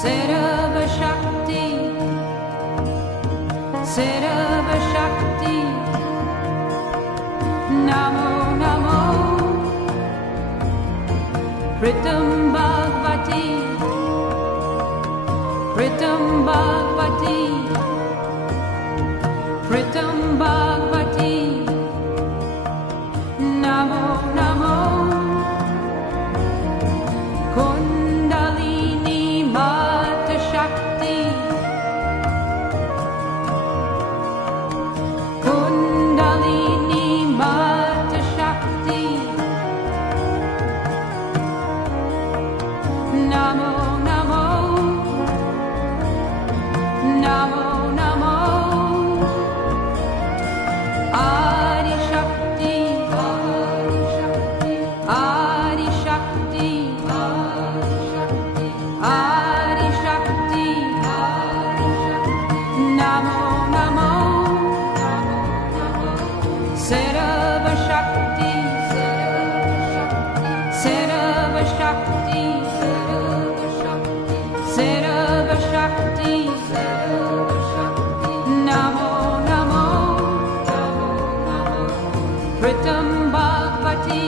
Sarva Shakti, Sarva Shakti, Namo Namo, Pritam Bhagavati, Pritam Bhagavati, Pritam Bhagavati, Namo Namo, Kundalini Mata Shakti, Kundalini Mata Shakti, Namo Namo, Namo Namo, Adi Shakti, Adi Shakti, Adi Shakti, Namo Namo, Sarva Shakti, Sarva Shakti, Sarva Shakti, Namo Namo, Pritam Bhagavati,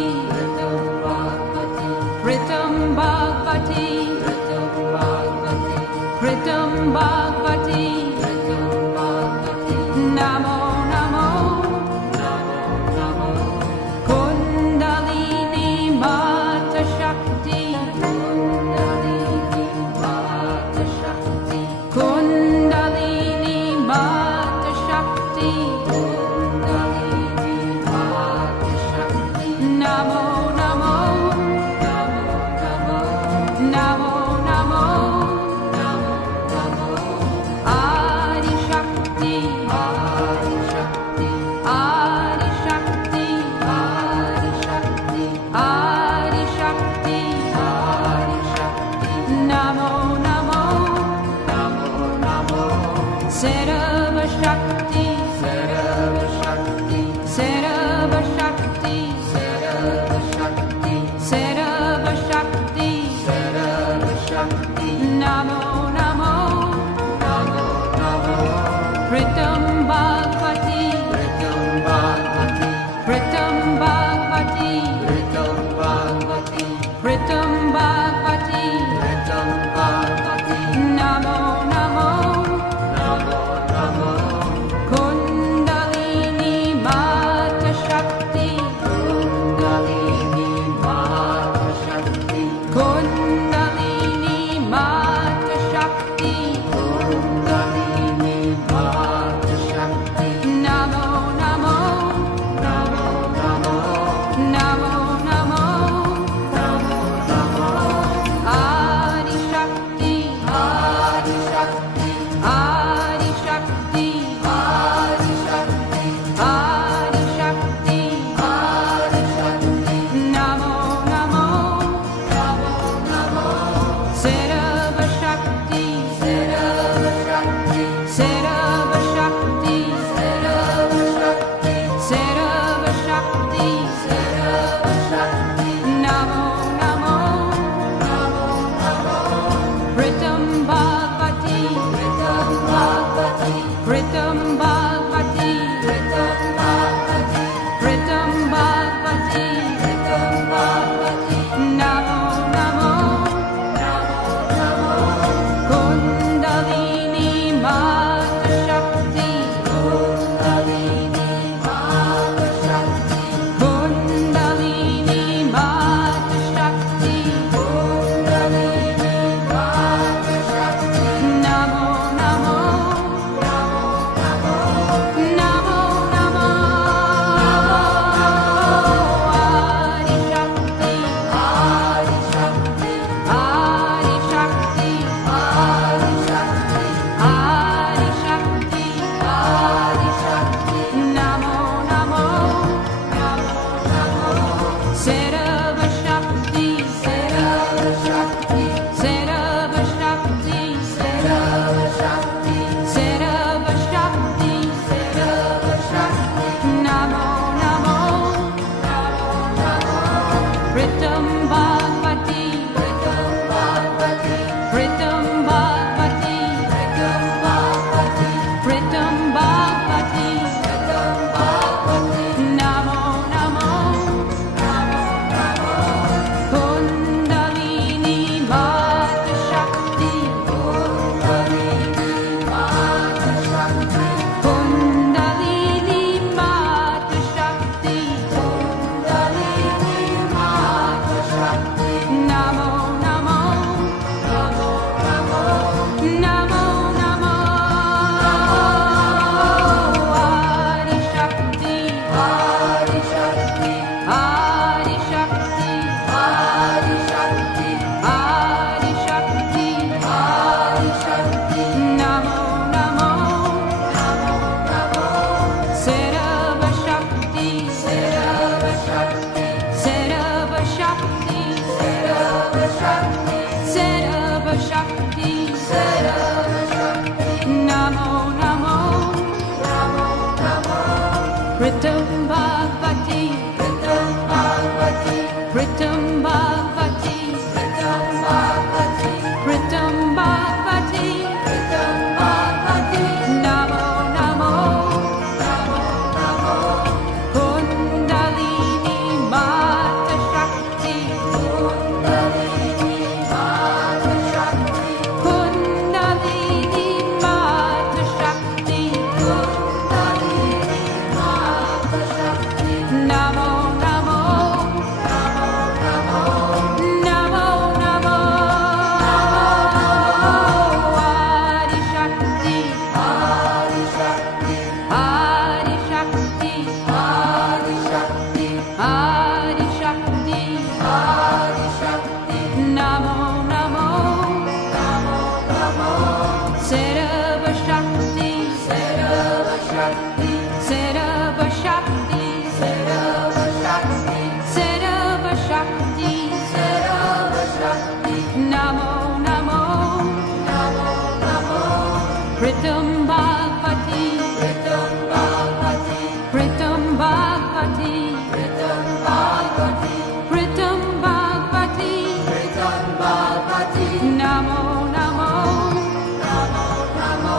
Pritam Bhagavati, Pritam Bhagavati, Namo Namo, Kundalini Mata Shakti, Kundalini Mata Shakti, Namo Namo, Namo Namo, Adi Shakti, Adi Shakti, Adi Shakti, Adi Shakti, Namo Namo, Sarva Shakti, Sarva Shakti, Sarva Shakti, Sarva Shakti, Namo Namo, Pritam Bhagavati, Pritam Bhagavati, Pritam Bhagavati, Namo Namo, Kundalini Mata Shakti, Kundalini Mata Shakti, Sarva Shakti, Sarva Shakti, Sarva Shakti, Sarva Shakti, Sarva Shakti, Sarva Shakti, Namo Namo, Namo Namo, Pritam Bhagavati, Pritam Bhagavati, Pritam Bhagavati, Pritam Bhagavati, Pritam Bhagavati, Pritam Bhagavati, Namo Namo, Namo Namo,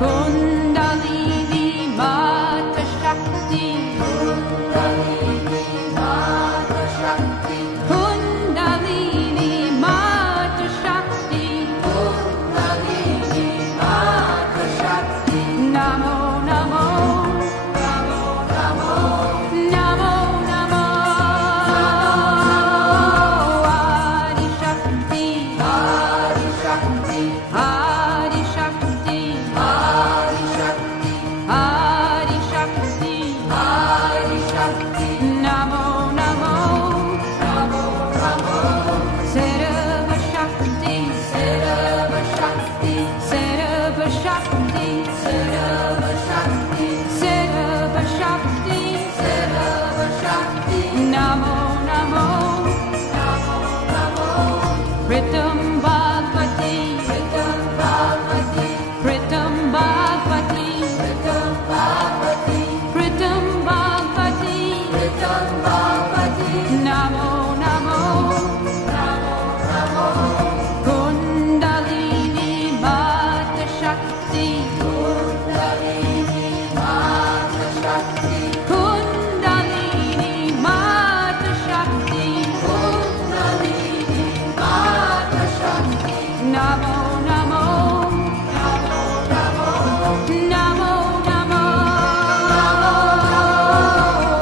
Kundalini Mata Shakti, Kundalini Mata Shakti, Kundalini Mata Shakti, Kundalini Mata Shakti, Namo Namo, Namo Namo, Namo Namo, Adi Shakti, Adi Shakti, Adi Shakti, Adi Shakti, Adi Shakti, Adi Shakti, Namo Namo, Namo Namo, Sarva Shakti, Sarva Shakti, Sarva Shakti, Sarva Shakti, Sarva Shakti, Sarva Shakti, Namo Namo, Namo Namo, Pritam Bhagavati, Pritam Bhagavati, Pritam Bhagavati, Pritam Bhagavati, Pritam Bhagavati, Pritam Bhagavati, Namo Namo, Namo Namo, Kundalini Mata Shakti, Kundalini Mata Shakti, Kundalini Mata Shakti, Kundalini Mata Shakti, Namo Namo, Namo Namo, Namo Namo,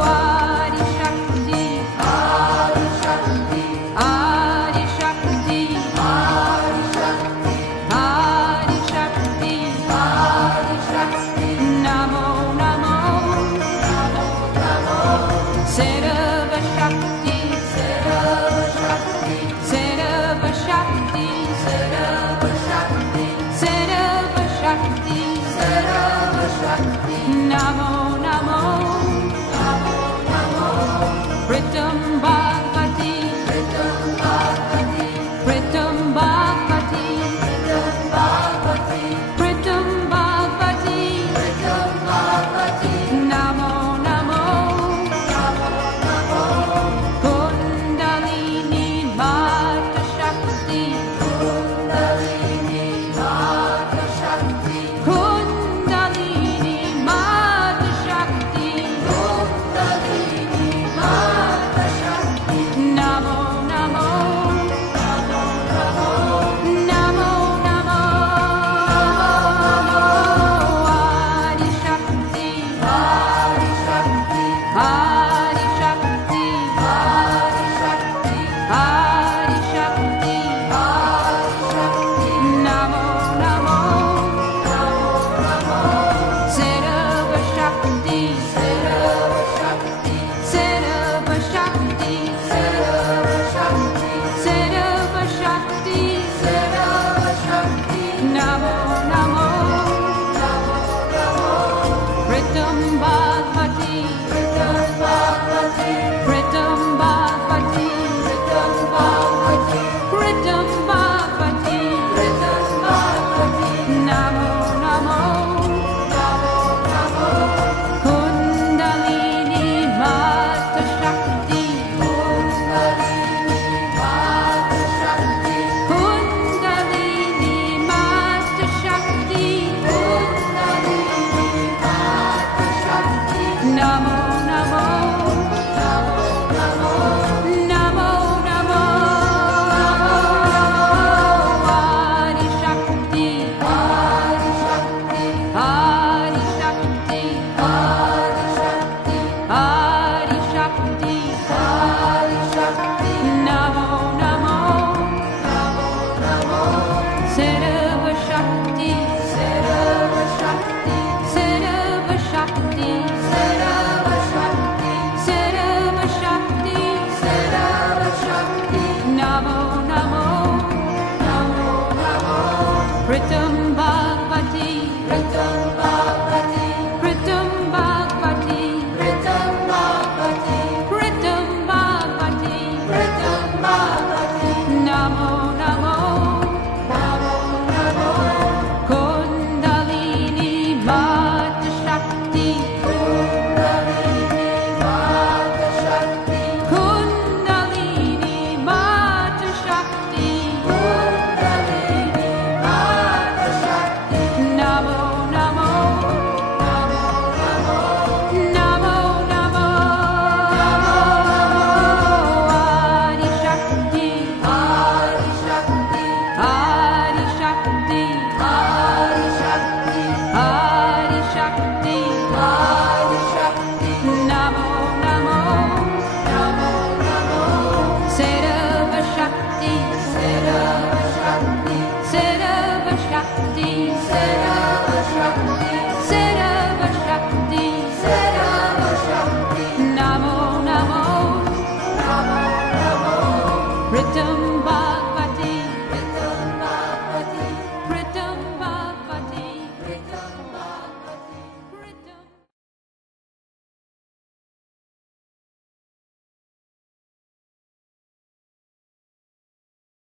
Adi Shakti, Adi Shakti, Adi Shakti, Adi Shakti, Adi Shakti, Adi Shakti, Namo Namo, Namo Namo, Sarva Shakti, Sarva Shakti, Sarva Shakti, Sarva Shakti, Sarva Shakti, Sarva Shakti, Namo Namo, Namo Namo, Pritam Bhagavati, Pritam Bhagavati, Pritam Bhagavati, Pritam Bhagavati, Pritam Bhagavati, Pritam Bhagavati, Namo Namo, Namo Namo, Kundalini Mata Shakti, Kundalini Mata Shakti, Kundalini Mata Shakti, Kundalini Mata Shakti, Namo Namo, Namo Namo, Namo Namo, Adi Shakti, Adi Shakti, Adi Shakti, Adi Shakti, Adi Shakti, Adi Shakti, Namo Namo, Namo Namo, Sarva Shakti, Sarva Shakti, Sarva Shakti, Sarva Shakti, Sarva Shakti, Sarva Shakti, Namo Namo, Namo Namo, Pritam Bhagavati, Pritam Bhagavati, Pritam Bhagavati, Pritam Bhagavati, Pritam Bhagavati, Pritam Bhagavati, Namo